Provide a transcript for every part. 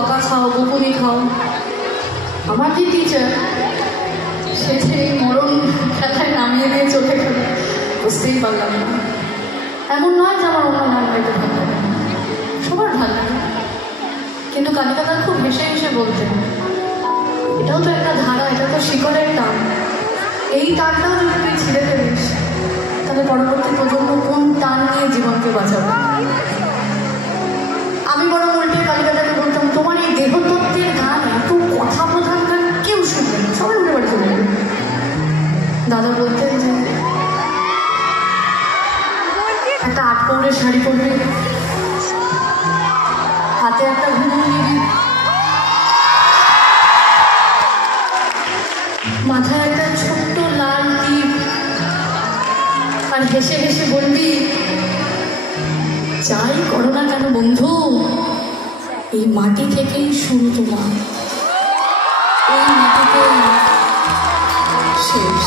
বকা খাও, বকুনি খাও। আমার যে টিচার, সে যে এই মরণ খেলায় নামিয়ে দিয়ে চলে গেল, বুঝতেই পারলাম না। এমন নয় যে আমার অন্য গান গাইতে ভালো লাগে, সবার ভালো লাগে, কিন্তু কানিকাদা খুব হেসে হেসে বলতেন, এটাও তো একটা ধারা, এটা তো শিকড়ের টান, এই টানটাও যদি তুই ছিঁড়ে ফেলিস তাহলে পরবর্তী প্রজন্ম কোন টান নিয়ে জীবনকে বাঁচাবে। আমি বড় উল্টে কালিকাদাকে বলতাম, তোমার এই দেহতত্ত্বের গান, এত কথা প্রধান গান কেউ শুনবে না, সবাই উঠে বাড়ি চলে যাবে। দাদা বলতেন যে একটা 8 পৌরের শাড়ি পরবে, হাতে একটা ঘুমুর নিবি, মাথায় একটা ছোট্ট লাল টিপ, আর হেসে হেসে বলবি, যাই করো না কেন বন্ধু, এই মাটি থেকেই শুরু তোমার, এই মাটিতেই শেষ।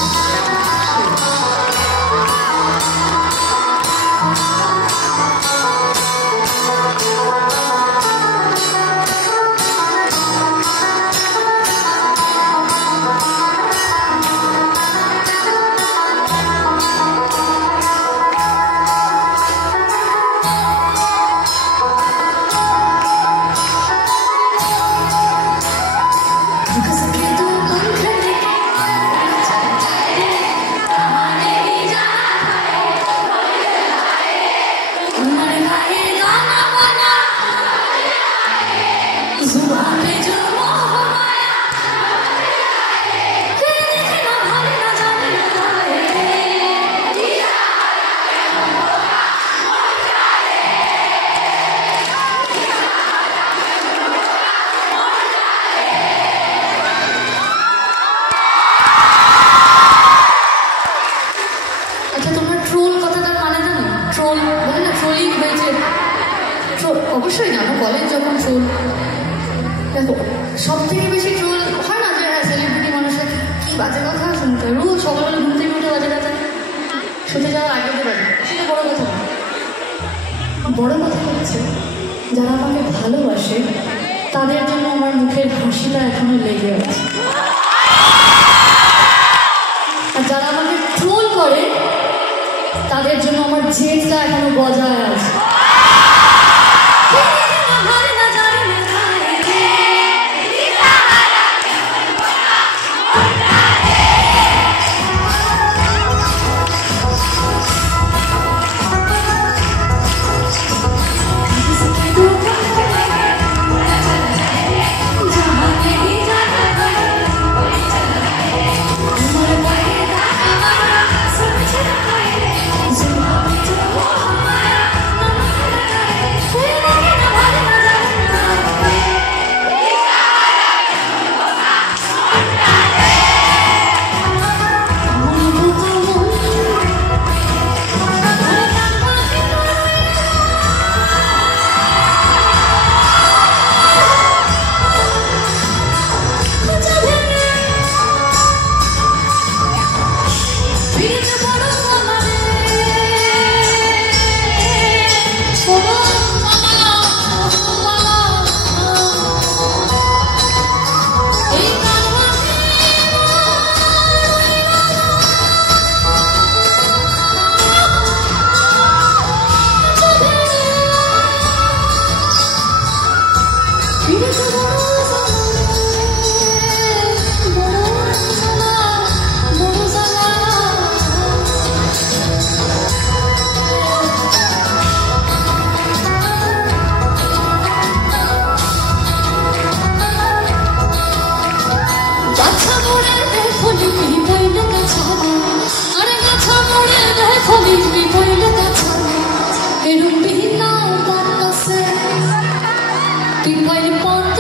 অবশ্যই জানো, কলেজ যখন ট্রোল, দেখো সব থেকে বেশি ট্রোল হয় না যে হ্যাঁ সেলিব্রিটি মানুষের কি বাজে কথা শুনতে হয়, রোজ সকালবেলা ঘুম থেকে উঠে বাজে কথা শুনতে যাওয়া আগে বাজে, সেটা বড় কথা না। বড় কথা হচ্ছে যারা আমাকে ভালোবাসে তাদের জন্য আমার মুখের হাসিটা এখনো লেগে আছে, আর যারা আমাকে ট্রোল করে তাদের জন্য আমার জেদটা এখনো বজায় আছে। People